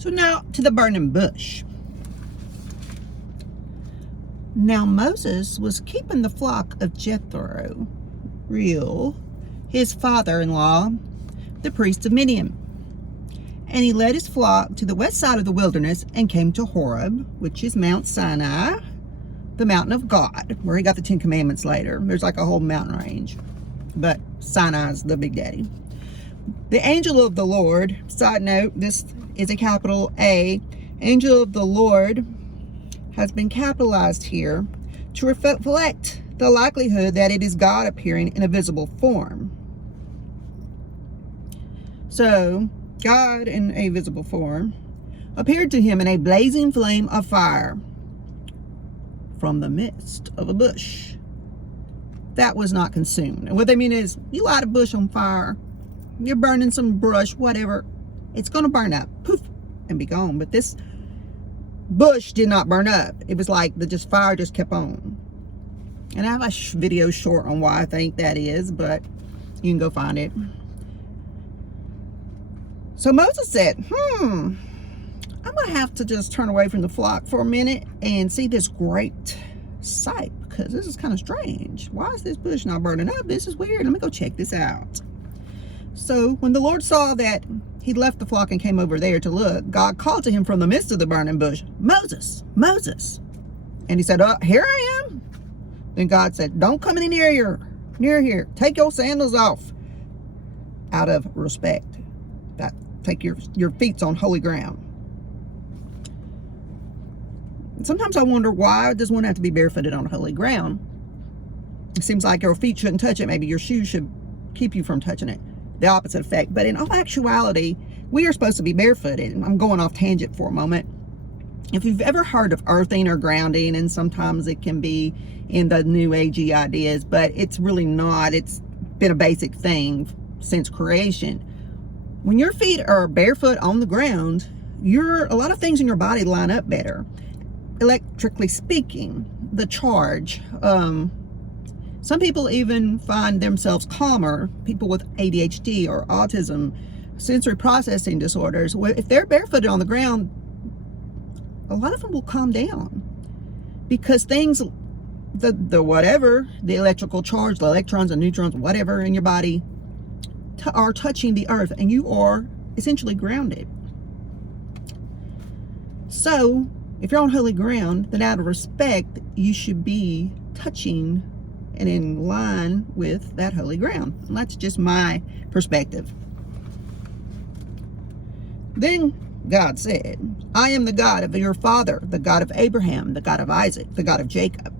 So now to the burning bush. Now Moses was keeping the flock of Jethro, his father-in-law, the priest of Midian. And he led his flock to the west side of the wilderness and came to Horeb, which is Mount Sinai, the mountain of God, where he got the 10 Commandments later. There's like a whole mountain range, but Sinai's the big daddy. The angel of the Lord, side note, this is a capital A. Angel of the Lord has been capitalized here to reflect the likelihood that it is God appearing in a visible form. So, God in a visible form appeared to him in a blazing flame of fire from the midst of a bush that was not consumed. And what they mean is, you light a bush on fire, you're burning some brush, whatever, it's going to burn up, poof, and be gone. But this bush did not burn up. It was like the fire just kept on. And I have a video short on why I think that is, but you can go find it. So Moses said, I'm going to have to just turn away from the flock for a minute and see this great sight, because this is kind of strange. Why is this bush not burning up? This is weird. Let me go check this out. So when the Lord saw that he'd left the flock and came over there to look, God called to him from the midst of the burning bush, Moses, Moses. And he said, here I am. Then God said, don't come any near here. Take your sandals off. Out of respect. Take your feet's on holy ground. And sometimes I wonder, why does one have to be barefooted on holy ground? It seems like your feet shouldn't touch it. Maybe your shoes should keep you from touching it. The opposite effect. But in all actuality, we are supposed to be barefooted. I'm going off tangent for a moment. If you've ever heard of earthing or grounding, and sometimes it can be in the new agey ideas, but it's really not. It's been a basic thing since creation. When your feet are barefoot on the ground, a lot of things in your body line up better. Electrically speaking, the charge. Some people even find themselves calmer. People with ADHD or autism, sensory processing disorders, if they're barefooted on the ground, a lot of them will calm down, because things, the whatever, the electrical charge, the electrons and neutrons, whatever in your body are touching the earth, and you are essentially grounded. So if you're on holy ground, then out of respect, you should be touching and in line with that holy ground. And that's just my perspective. Then God said, I am the God of your father, the God of Abraham, the God of Isaac, the God of Jacob.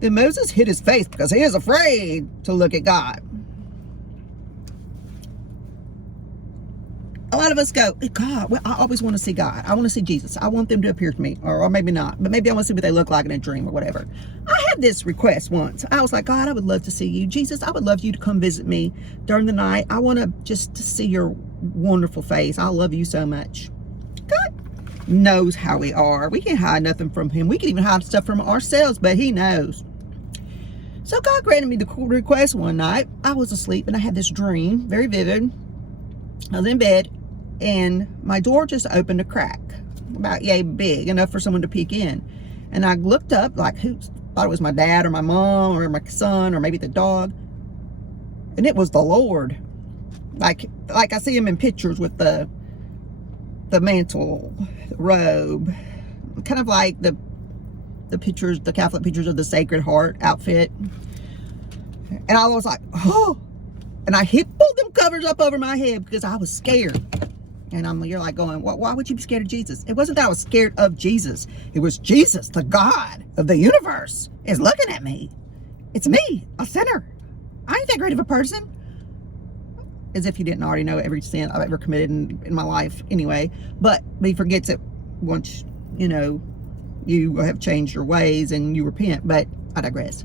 Then Moses hid his face because he is afraid to look at God. A lot of us go, God, well, I always want to see God. I want to see Jesus. I want them to appear to me, or maybe not, but maybe I want to see what they look like in a dream or whatever. I had this request once. I was like, God, I would love to see you. Jesus, I would love you to come visit me during the night. I want to just see your wonderful face. I love you so much. God knows how we are. We can't hide nothing from him. We can even hide stuff from ourselves, but he knows. So God granted me the request one night. I was asleep and I had this dream, very vivid. I was in bed and my door just opened a crack, about yay big, enough for someone to peek in. And I looked up, like, who? Thought it was my dad or my mom or my son or maybe the dog. And it was the Lord. Like I see him in pictures with the mantle, the robe, kind of like the pictures, the Catholic pictures of the Sacred Heart outfit. And I was like, oh. And I pulled them covers up over my head because I was scared. And you're like going, why would you be scared of Jesus? It wasn't that I was scared of Jesus. It was Jesus, the God of the universe, is looking at me. It's me, a sinner. I ain't that great of a person. As if you didn't already know every sin I've ever committed in my life anyway. But he forgets it once, you have changed your ways and you repent. But I digress.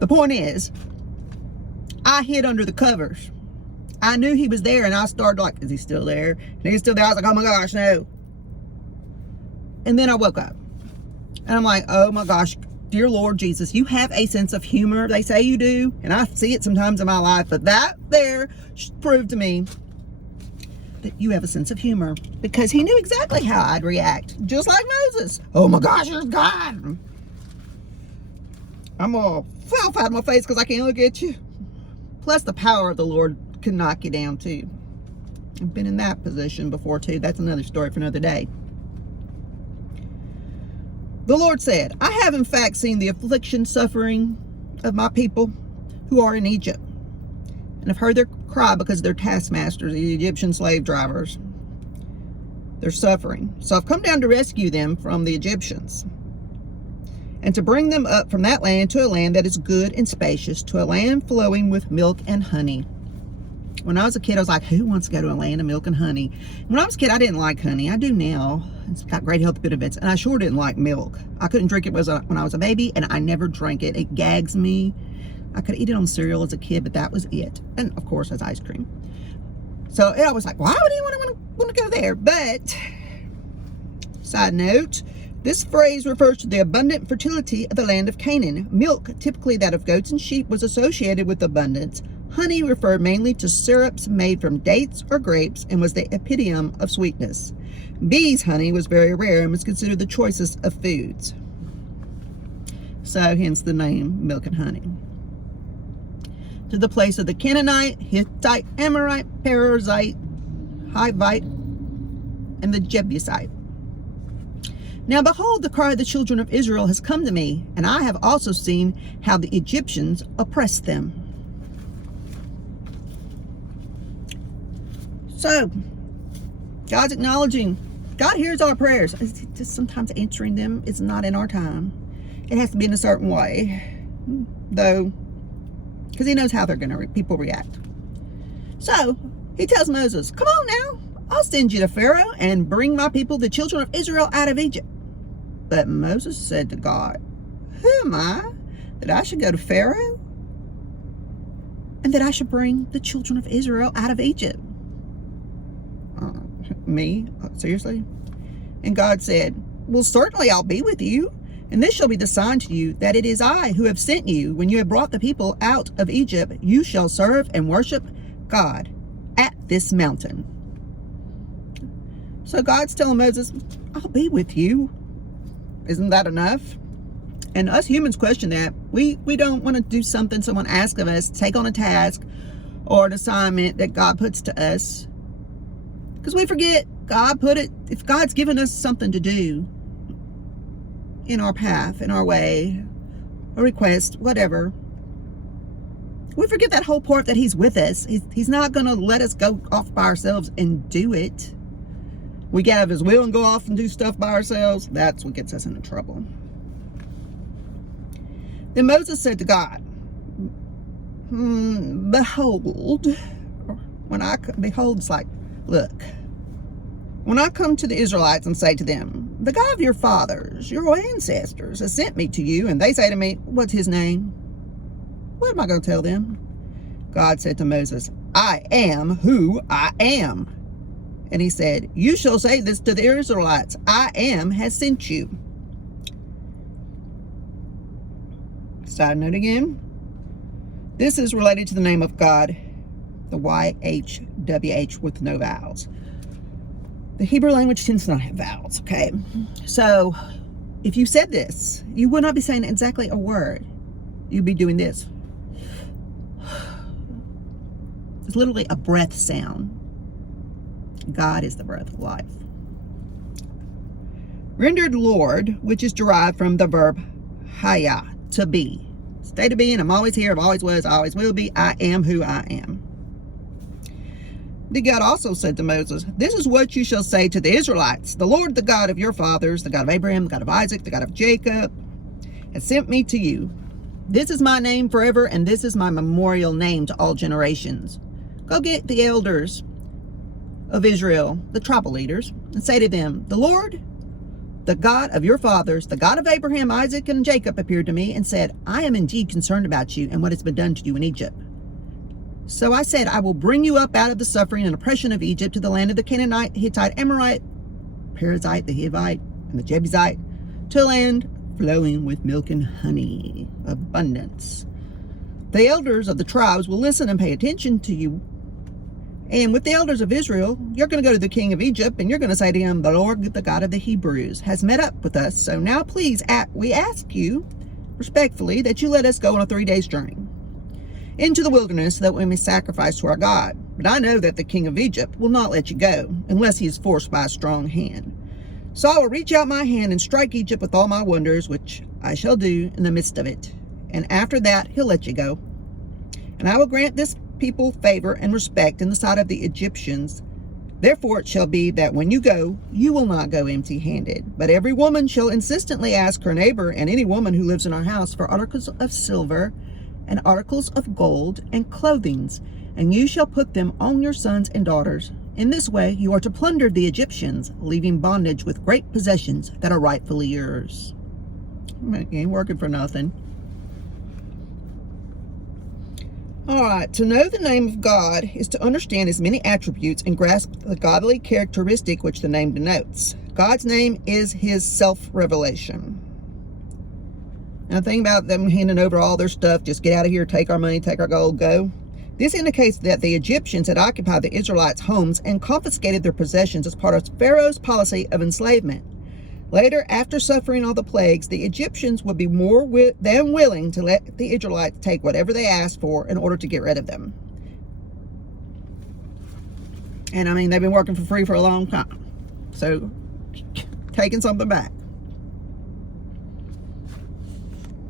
The point is, I hid under the covers. I knew he was there, and I started like, is he still there? And he's still there. I was like, oh my gosh, no. And then I woke up. And I'm like, oh my gosh, dear Lord Jesus, you have a sense of humor. They say you do. And I see it sometimes in my life. But that there proved to me that you have a sense of humor, because he knew exactly how I'd react, just like Moses. Oh my gosh, there's God. I'm all fell out of my face because I can't look at you. Plus, the power of the Lord can knock you down too. I've been in that position before too. That's another story for another day. The Lord said, I have in fact seen the affliction, suffering of my people who are in Egypt, and have heard their cry because of their taskmasters, the Egyptian slave drivers. They're suffering. So I've come down to rescue them from the Egyptians, and to bring them up from that land to a land that is good and spacious, to a land flowing with milk and honey. When I was a kid, I was like, who wants to go to a land of milk and honey? When I was a kid, I didn't like honey. I do now. It's got great health benefits. And I sure didn't like milk. I couldn't drink it when I was a baby, and I never drank it. It gags me. I could eat it on cereal as a kid, but that was it. And, of course, as ice cream. So I was like, why would anyone want to go there? But, side note, this phrase refers to the abundant fertility of the land of Canaan. Milk, typically that of goats and sheep, was associated with abundance. Honey referred mainly to syrups made from dates or grapes and was the epitome of sweetness. Bees' honey was very rare and was considered the choicest of foods. So, hence the name milk and honey. To the place of the Canaanite, Hittite, Amorite, Perizzite, Hivite, and the Jebusite. Now behold, the cry of the children of Israel has come to me, and I have also seen how the Egyptians oppressed them. So, God's acknowledging, God hears our prayers. It's just sometimes answering them is not in our time. It has to be in a certain way, though, because he knows how people react. So, he tells Moses, come on now, I'll send you to Pharaoh and bring my people, the children of Israel, out of Egypt. But Moses said to God, who am I that I should go to Pharaoh and that I should bring the children of Israel out of Egypt? Me? Seriously? And God said, well, certainly I'll be with you, and this shall be the sign to you that it is I who have sent you. When you have brought the people out of Egypt, you shall serve and worship God at this mountain. So God's telling Moses, I'll be with you. Isn't that enough? And us humans question that. We don't want to do something someone asks of us, take on a task or an assignment that God puts to us. Because we forget God put it, if God's given us something to do in our path, in our way, a request, whatever, we forget that whole part that he's with us. He's not going to let us go off by ourselves and do it. We get out of his will and go off and do stuff by ourselves. That's what gets us into trouble. Then Moses said to God, behold, behold, it's like, look, when I come to the Israelites and say to them, the God of your fathers, your ancestors, has sent me to you, and they say to me, what's his name? What am I going to tell them? God said to Moses, I am who I am. And he said, you shall say this to the Israelites, I am has sent you. Side note again, this is related to the name of God, the YHWH with no vowels. The Hebrew language tends to not have vowels, okay? So, if you said this, you would not be saying exactly a word. You'd be doing this. It's literally a breath sound. God is the breath of life. Rendered Lord, which is derived from the verb haya, to be. State of being, I'm always here, I've always was, I always will be, I am who I am. Then God also said to Moses, this is what you shall say to the Israelites. The Lord, the God of your fathers, the God of Abraham, the God of Isaac, the God of Jacob, has sent me to you. This is my name forever, and this is my memorial name to all generations. Go get the elders of Israel, the tribal leaders, and say to them, the Lord, the God of your fathers, the God of Abraham, Isaac, and Jacob appeared to me and said, I am indeed concerned about you and what has been done to you in Egypt. So I said, I will bring you up out of the suffering and oppression of Egypt to the land of the Canaanite, Hittite, Amorite, Perizzite, the Hivite, and the Jebusite, to a land flowing with milk and honey, abundance. The elders of the tribes will listen and pay attention to you And with the elders of Israel, you're going to go to the king of Egypt and you're going to say to him, the Lord, the God of the Hebrews, has met up with us. So now please, we ask you respectfully that you let us go on a 3 days journey into the wilderness so that we may sacrifice to our God. But I know that the king of Egypt will not let you go unless he is forced by a strong hand. So I will reach out my hand and strike Egypt with all my wonders, which I shall do in the midst of it. And after that, he'll let you go. And I will grant this people favor and respect in the sight of the Egyptians. Therefore it shall be that when you go, you will not go empty-handed. But every woman shall insistently ask her neighbor and any woman who lives in our house for articles of silver and articles of gold and clothings, and you shall put them on your sons and daughters. In this way you are to plunder the Egyptians, leaving bondage with great possessions that are rightfully yours. You ain't working for nothing. All right, to know the name of God is to understand his many attributes and grasp the godly characteristic which the name denotes. God's name is his self-revelation. Now, the thing about them handing over all their stuff, just get out of here, take our money, take our gold, go. This indicates that the Egyptians had occupied the Israelites' homes and confiscated their possessions as part of Pharaoh's policy of enslavement. Later, after suffering all the plagues, the Egyptians would be more than willing to let the Israelites take whatever they asked for in order to get rid of them. And I mean, they've been working for free for a long time. So, taking something back.